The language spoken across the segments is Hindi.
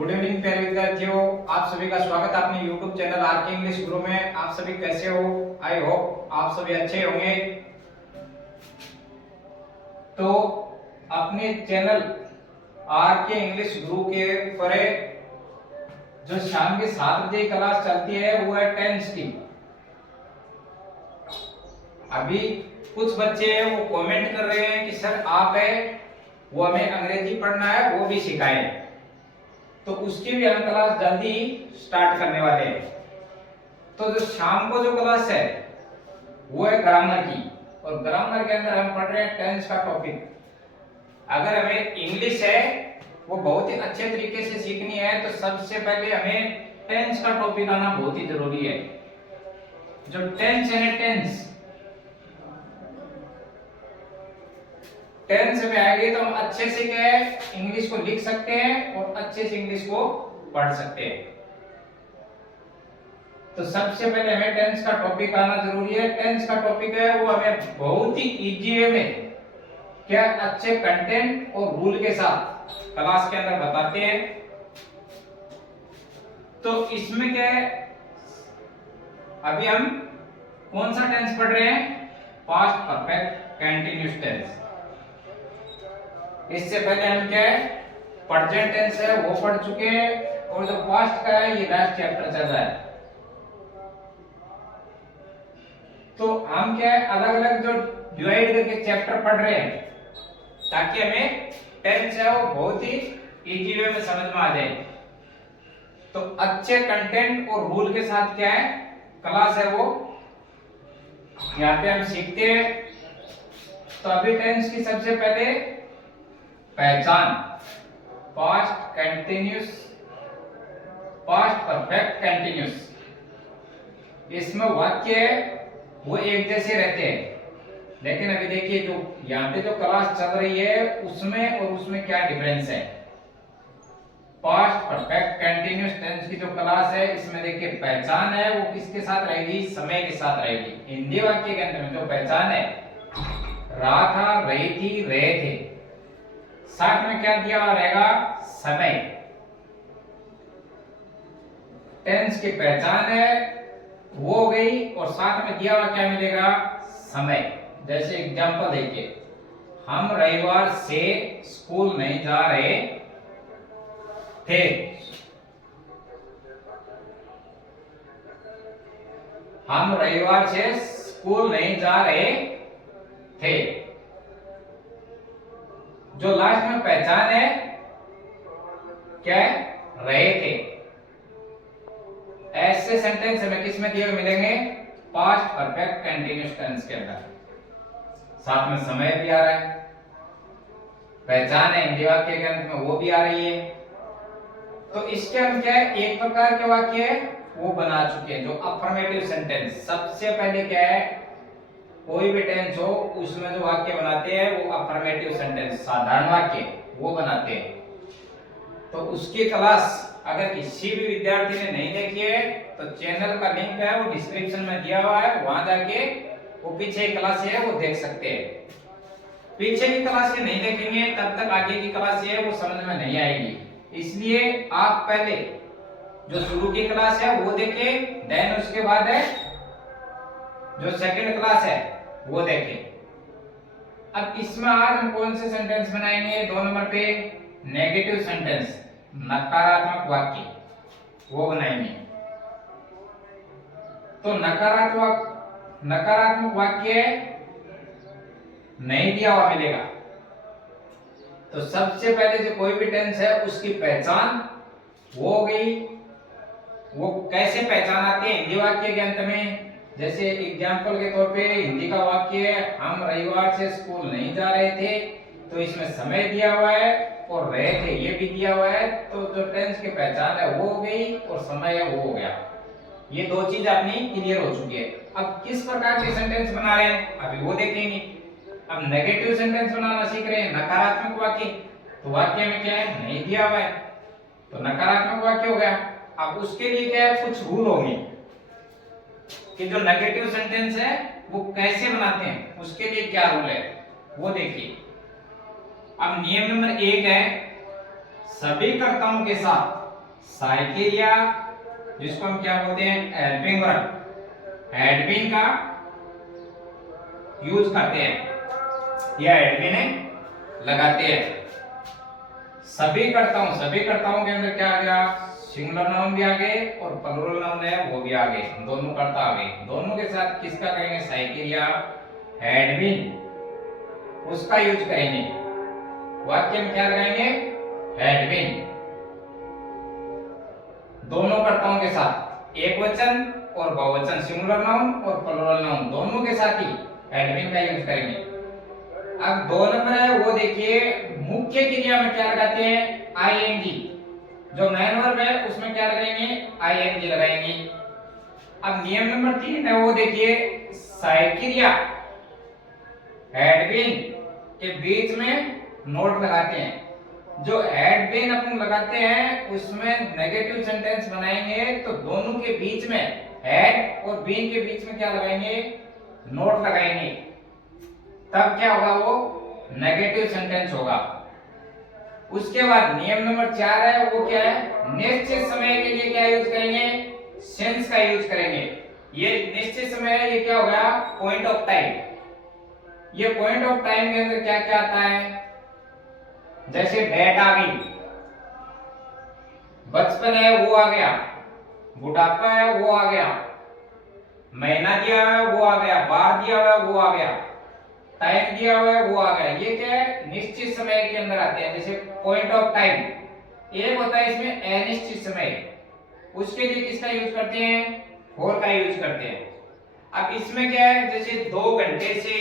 गुड इवनिंग प्यारे विद्यार्थियों, आप सभी का स्वागत है अपने YouTube चैनल आर के इंग्लिश गुरु में। आप सभी कैसे हो? आई होप आप सभी अच्छे होंगे। तो अपने चैनल आर के इंग्लिश गुरु के ऊपर जो शाम के 7 बजे क्लास चलती है वो है 10th की। अभी कुछ बच्चे हैं वो कमेंट कर रहे हैं कि सर आप है वो हमें अंग्रेजी पढ़ना है वो भी सिखाएं, तो उसकी भी हम क्लास जल्दी स्टार्ट करने वाले हैं। तो जो शाम को जो क्लास है वो है ग्रामर की, और ग्रामर के अंदर हम पढ़ रहे हैं टेंस का टॉपिक। अगर हमें इंग्लिश है वो बहुत ही अच्छे तरीके से सीखनी है तो सबसे पहले हमें टेंस का टॉपिक आना बहुत ही जरूरी है। जो टेंस है टेंस में आएगी तो हम अच्छे से क्या है इंग्लिश को लिख सकते हैं और अच्छे से इंग्लिश को पढ़ सकते हैं। तो सबसे पहले हमें टेंस का टॉपिक आना जरूरी है। टेंस का टॉपिक है वो हमें बहुत ही इजी वे में क्या अच्छे कंटेंट और रूल के साथ क्लास के अंदर बताते हैं। तो इसमें क्या है, अभी हम कौन सा टेंस पढ़ रहे हैं? Past perfect continuous tense. इससे पहले हम क्या है प्रेजेंट टेंस है वो पढ़ चुके हैं, और जो पास्ट का है ये लास्ट चैप्टर चल रहा है। तो हम क्या है अलग अलग जो डिवाइड करके चैप्टर पढ़ रहे हैं ताकि हमें टेंस है वो बहुत ही इजी वे में समझ में आ जाए। तो अच्छे कंटेंट और रूल के साथ क्या है क्लास है वो यहाँ पे हम सीखते हैं। तो अभी टेंस की सबसे पहले पहचान, past continuous, past perfect continuous. इसमें वाक्य वो एक जैसे रहते हैं, लेकिन अभी देखिए जो यहाँ पे जो क्लास चल रही है उसमें और उसमें क्या डिफरेंस है। पास्ट परफेक्ट कंटिन्यूअस टेंस की जो क्लास है इसमें देखिए पहचान है वो किसके साथ रहेगी? समय के साथ रहेगी। हिंदी वाक्य के अंदर में जो पहचान है रहा था, रही थी, रहे थे, साथ में क्या दिया हुआ रहेगा? समय। टेंस की पहचान है वो हो गई और साथ में दिया हुआ क्या मिलेगा? समय। जैसे एग्जांपल देखिए, हम रविवार से स्कूल नहीं जा रहे थे। हम रविवार से स्कूल नहीं जा रहे थे। जो लास्ट में पहचान है क्या है? रहे थे। ऐसे सेंटेंस हमें किस में दिए हुए मिलेंगे? पास्ट परफेक्ट कंटीन्यूअस टेंस के अंदर। साथ में समय भी आ रहा है, पहचान है हिंदी वाक्य के अंत में वो भी आ रही है। तो इसके हम क्या है एक प्रकार के वाक्य है वो बना चुके हैं जो अफर्मेटिव सेंटेंस। सबसे पहले क्या है कोई भी टेंस हो उसमें जो वाक्य बनाते हैं वो अफर्मेटिव सेंटेंस, साधारण वाक्य वो बनाते हैं। तो उसकी क्लास अगर किसी भी विद्यार्थी ने नहीं देखी है तो चैनल का लिंक है वो डिस्क्रिप्शन में दिया हुआ है, वहां जाके वो पीछे की क्लास है वो देख सकते हैं। पीछे की क्लास नहीं देखेंगे तब तक आगे की क्लास है वो समझ में नहीं आएगी। इसलिए आप पहले जो शुरू की क्लास है वो देखें, देन उसके बाद है जो सेकंड क्लास है वो देखें। अब इसमें आज हम कौन से सेंटेंस बनाएंगे? 2 नंबर पे नेगेटिव सेंटेंस, नकारात्मक वाक्य वो बनाएंगे। तो नकारात्मक वाक्य नहीं दिया हुआ मिलेगा। तो सबसे पहले जो कोई भी टेंस है उसकी पहचान वो हो गई। वो कैसे पहचान आती है हिंदी वाक्य के अंत में? जैसे एग्जाम्पल के तौर पे हिंदी का वाक्य है हम रविवार से स्कूल नहीं जा रहे थे, तो इसमें समय दिया हुआ है और रहे थे ये भी दिया हुआ है। तो जो टेंस की पहचान है वो हो गई और समय है वो हो गया। ये दो चीज अपनी क्लियर हो चुकी है। अब किस प्रकार के सेंटेंस बना रहे हैं अभी वो देखेंगे। अब नेगेटिव सेंटेंस बनाना सीख रहे हैं, नकारात्मक वाक्य। तो वाक्य में क्या है नहीं दिया हुआ है तो नकारात्मक वाक्य हो गया। अब उसके लिए क्या है कुछ रूल होंगे कि जो नेगेटिव सेंटेंस है वो कैसे बनाते हैं, उसके लिए क्या रूल है वो देखिए। अब नियम नंबर 1 है सभी कर्ताओं के साथ साइकिलिया, जिसको हम क्या बोलते हैं, हेल्पिंग वर्ब, हेडबिन का यूज करते हैं या हेडबिन लगाते हैं। सभी करताओं के अंदर क्या आ गया, सिंगुलर नाउन भी आ गए और प्लूरल नाउन है वो भी आ गए, दोनों कर्ता आ गए। दोनों के साथ किसका करेंगे, साइकिलिया, हेडबिन, उसका यूज करेंगे। वाक्य में क्या लगाएंगे, हेडबिन, दोनों कर्ताओं के साथ, एक वचन और बहुवचन, सिंगुलर नाउन और प्लूरल नाउन, दोनों के साथ ही हेडबिन का यूज करेंगे। अब 2 नंबर है वो देखिए, मुख्य क्रिया में क्या लगाते हैं, आईएनजी। जो मेन वर्ब है उसमें क्या लगाएंगे, आईएनजी लगाएंगे। अब नियम नंबर 3 है वो देखिए, साइकिलिया, हेडबिन के बीच में नोट लगाते हैं। जो हेडबिन अपन लगाते हैं उसमें नेगेटिव सेंटेंस बनाएंगे तो दोनों के बीच में, हेड और बीन के बीच में क्या लगाएंगे, नोट लगाएंगे, तब क्या होगा, वो नेगेटिव सेंटेंस होगा। उसके बाद नियम नंबर 4 है वो क्या है, निश्चित समय के लिए क्या यूज करेंगे, सिंस का यूज करेंगे। ये निश्चित समय है, ये क्या हो गया, पॉइंट ऑफ टाइम। ये पॉइंट ऑफ टाइम के अंदर क्या क्या आता है, जैसे डेट आ गई, बचपन है वो आ गया, बुढ़ापा है वो आ गया, महीना दिया हुआ है वो आ गया, बार दिया हुआ है वो आ गया, टाइम दिया हुआ है वो आ गया। ये क्या है, निश्चित समय के अंदर आते हैं। जैसे पॉइंट ऑफ टाइम, एक होता है इसमें अनिश्चित समय, उसके लिए किसका यूज करते हैं, फॉर का यूज करते हैं। अब इसमें क्या है, जैसे 2 घंटे से,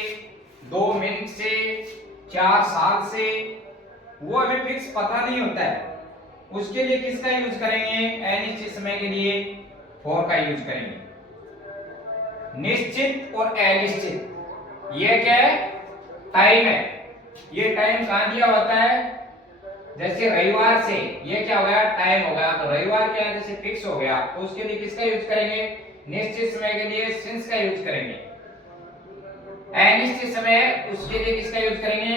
2 मिनट से, 4 साल से, वो हमें फिक्स पता नहीं होता है, उसके लिए किसका यूज करेंगे, अनिश्चित समय के लिए फॉर का यूज करेंगे। निश्चित और अनिश्चित, ये क्या है, टाइम है। ये टाइम कहां दिया होता है, जैसे रविवार से, ये क्या हो गया, टाइम हो गया, तो रविवार क्या है, जैसे फिक्स हो गया, तो उसके लिए किसका यूज करेंगे, निश्चित समय के लिए सिंस का यूज करेंगे। अनिश्चित समय, उसके लिए किसका यूज करेंगे,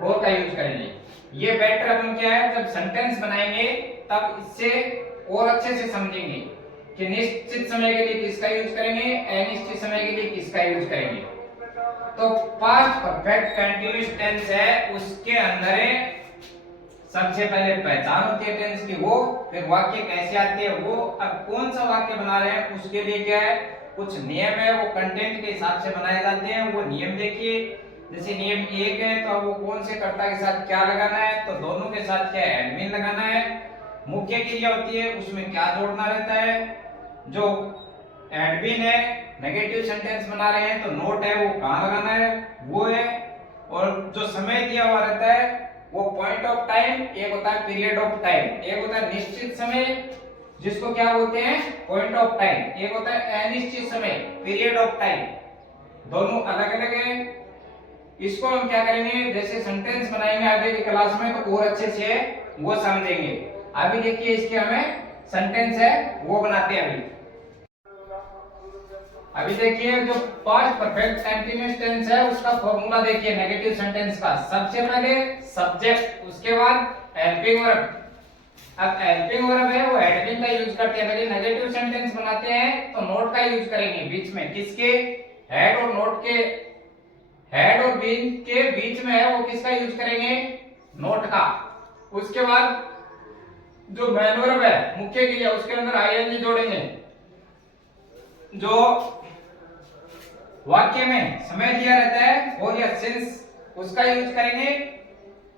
फॉर का यूज करेंगे। ये बेटर अपन क्या है, जब सेंटेंस बनाएंगे तब इससे और अच्छे से समझेंगे कि निश्चित समय के लिए किसका यूज करेंगे, अनिश्चित समय के लिए किसका यूज करेंगे। तो पास्ट परफेक्ट कंटीन्यूअस टेंस है, उसके अंदर सबसे पहले पहचान होती है टेंस की, वो फिर वाक्य कैसे आते हैं वो। अब कौन सा वाक्य बना रहे हैं उसके लिए क्या है, कुछ नियम है, वो कंटेंट के हिसाब से बनाए जाते हैं। वो नियम देखिए, जैसे नियम 1 है तो वो कौन से कर्ता के साथ क्या लगाना है, तो दोनों के साथ क्या है, एडमिन लगाना है। मुख्य क्रिया होती है उसमें क्या जोड़ना रहता है, जो एडमिन है, नेगेटिव सेंटेंस बना रहे हैं तो नोट है वो कहां लगाना है वो है। और जो समय दिया हुआ रहता है वो पॉइंट ऑफ टाइम, एक होता है पीरियड ऑफ टाइम, एक होता है निश्चित समय जिसको क्या बोलते हैं, पॉइंट ऑफ टाइम, एक होता है अनिश्चित समय, पीरियड ऑफ टाइम, दोनों अलग अलग है। इसको हम क्या करेंगे, जैसे सेंटेंस बनाएंगे आगे की क्लास में तो और अच्छे से वो समझेंगे। अभी देखिए इसके हमें सेंटेंस है वो बनाते हैं। अभी देखिए जो पास्ट परफेक्ट कंटीन्यूअस टेंस है उसका फॉर्मूला देखिए नेगेटिव सेंटेंस का। सबसे पहले सब्जेक्ट, उसके बाद हेल्पिंग वर्ब। अब हेल्पिंग वर्ब है वो हेडबिन का यूज करते हैं। पहले नेगेटिव सेंटेंस बनाते हैं तो नोट का यूज करेंगे बीच में, किसके, हेड और नोट के, हेड और बीन के बीच में है वो किसका यूज करेंगे, नोट का। उसके बाद जो मेन वर्ब है मुख्य क्रिया, उसके अंदर आईएनजी जोड़ेंगे। जो वाक्य में समय दिया रहता है और या सिंस, उसका यूज करेंगे।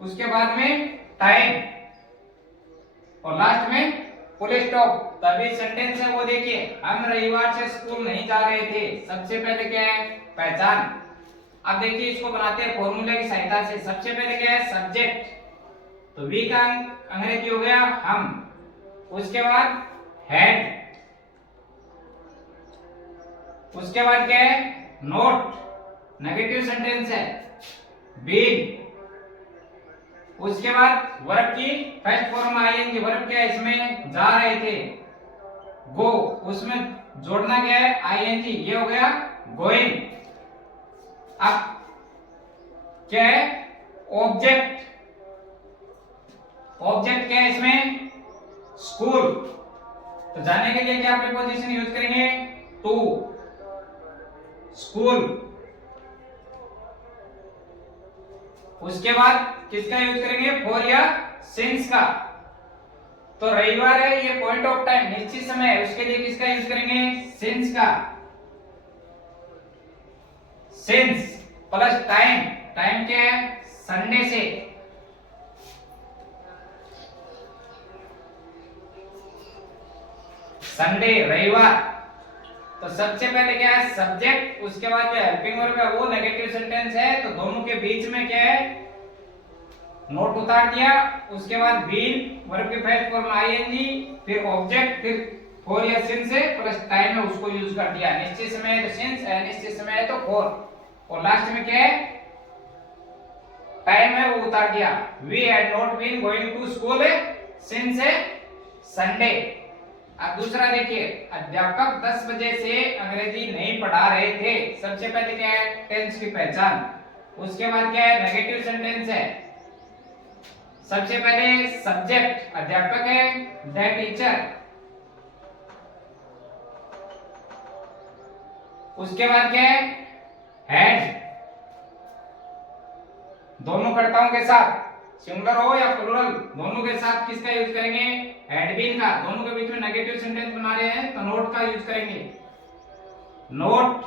उसके बाद में टाइम और लास्ट में फुल स्टॉप। तभी सेंटेंस है वो देखिए, हम रविवार से स्कूल नहीं जा रहे थे। सबसे पहले क्या है, पहचान। अब देखिए इसको बनाते हैं फॉर्मूले की सहायता से। सबसे पहले क्या है, सब्जेक्ट, तो वी का अंग्रेजी हो गया हम। उसके बाद हेड, उसके बाद क्या है, नोट, नेगेटिव सेंटेंस है, बीन। उसके बाद वर्ब की फर्स्ट फॉर्म आएंगे। वर्ब क्या है इसमें, जा रहे थे, गो, उसमें जोड़ना क्या है, आईएनजी, ये हो गया गोइंग। अब क्या है, ऑब्जेक्ट, ऑब्जेक्ट क्या है इसमें, स्कूल, तो जाने के लिए क्या प्रीपोजिशन यूज करेंगे? To, school. उसके बाद किसका यूज करेंगे? फॉर या सिंस का। तो रविवार है, ये पॉइंट ऑफ टाइम निश्चित समय है, उसके लिए किसका यूज करेंगे? सिंस का। सिंस प्लस टाइम, टाइम क्या है? संडे से। संडे रविवार। तो सबसे पहले क्या है? सब्जेक्ट, उसके बाद जो हेल्पिंग वर्ब है वो नेगेटिव सेंटेंस है, तो दोनों के बीच में क्या है? नोट उतार दिया। उसके बाद बीन वर्ब के पहले फॉर्म आईएनजी, फिर ऑब्जेक्ट, फिर फॉर या सिंस है प्लस टाइम है उसको यूज कर दिया। निश्चित समय है तो सिंस, अनिश्चित समय है तो फॉर, और लास्ट में क्या है? टाइम है वो उतार दिया। We had not been going to school since Sunday. अब दूसरा देखिए, अध्यापक 10 बजे से अंग्रेजी नहीं पढ़ा रहे थे। सबसे पहले क्या है? टेंस की पहचान। उसके बाद क्या है? नेगेटिव सेंटेंस है। सबसे पहले सब्जेक्ट अध्यापक है, द टीचर। उसके बाद क्या है? हैड, दोनों कर्ताओं के साथ, सिंगुलर हो या प्लूरल, दोनों के साथ किसका यूज करेंगे? हैड बीन का। दोनों के बीच में नेगेटिव सेंटेंस बना रहे हैं तो नोट का यूज करेंगे। नोट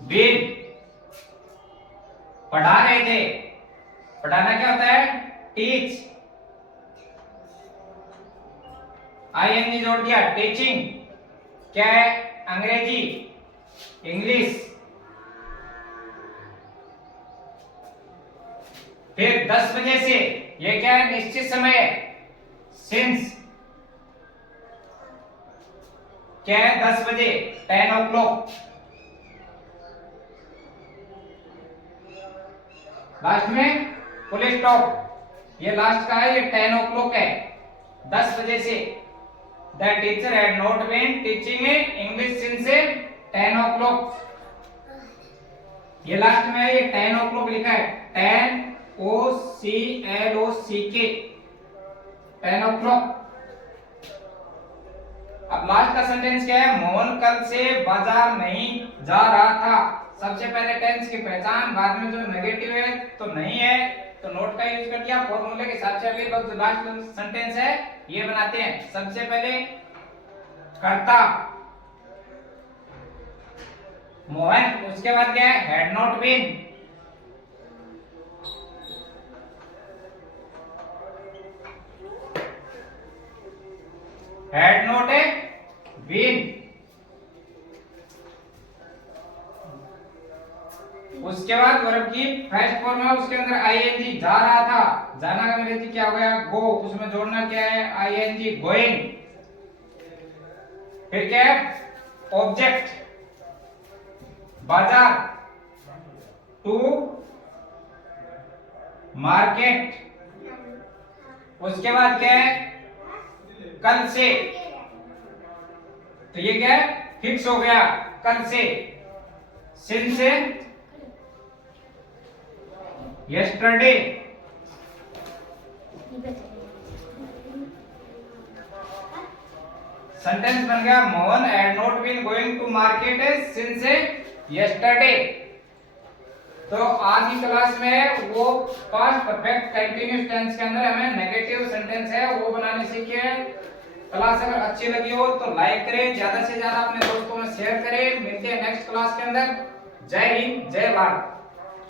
बीन, पढ़ा रहे थे, पढ़ाना क्या होता है? टीच, आईएनजी जोड़ दिया। टीचिंग क्या है? अंग्रेजी, इंग्लिश। फिर 10 बजे से, ये क्या है? निश्चित समय है, सिंस। क्या है? 10 बजे, 10 o'clock। लास्ट में फुल स्टॉप, ये लास्ट का है, ये 10 o'clock है, 10 बजे से। The teacher had not been teaching English since 10 o'clock। ये लास्ट में है, ये 10 o'clock लिखा है, 10 OCLOCK, 10 o'clock। अब लास्ट का सेंटेंस क्या है? मोहन कल से बाजार नहीं जा रहा था। सबसे पहले टेंस की पहचान, बाद में जो नेगेटिव है तो नहीं है तो नोट का यूज कर दिया। फॉर्मूले के हिसाब से अभी लोग जो लास्ट सेंटेंस है ये बनाते हैं। सबसे पहले कर्ता मोहन, उसके बाद क्या है? Had not been, had not been. उसके बाद वर्ब की फर्स्ट फॉर्म है, उसके अंदर आईएनजी, जा रहा था, जाना का अंग्रेजी क्या हो गया? गो, उसमें जोड़ना क्या है? ING, going. फिर क्या है? ऑब्जेक्ट, बाजार, टू मार्केट। उसके बाद क्या है? कल से, तो ये क्या है? फिक्स हो गया, कल से। सिंस से yesterday। सेंटेंस बन गया, Mohan had not been going to market since yesterday। तो आज की क्लास में वो पास्ट परफेक्ट कंटीन्यूअस टेंस के अंदर हमें नेगेटिव सेंटेंस है वो बनाने सीखे हैं। क्लास अगर अच्छी लगी हो तो लाइक करें, ज्यादा से ज्यादा अपने दोस्तों में शेयर करें। मिलते हैं नेक्स्ट क्लास के अंदर। जय हिंद, जय भारत।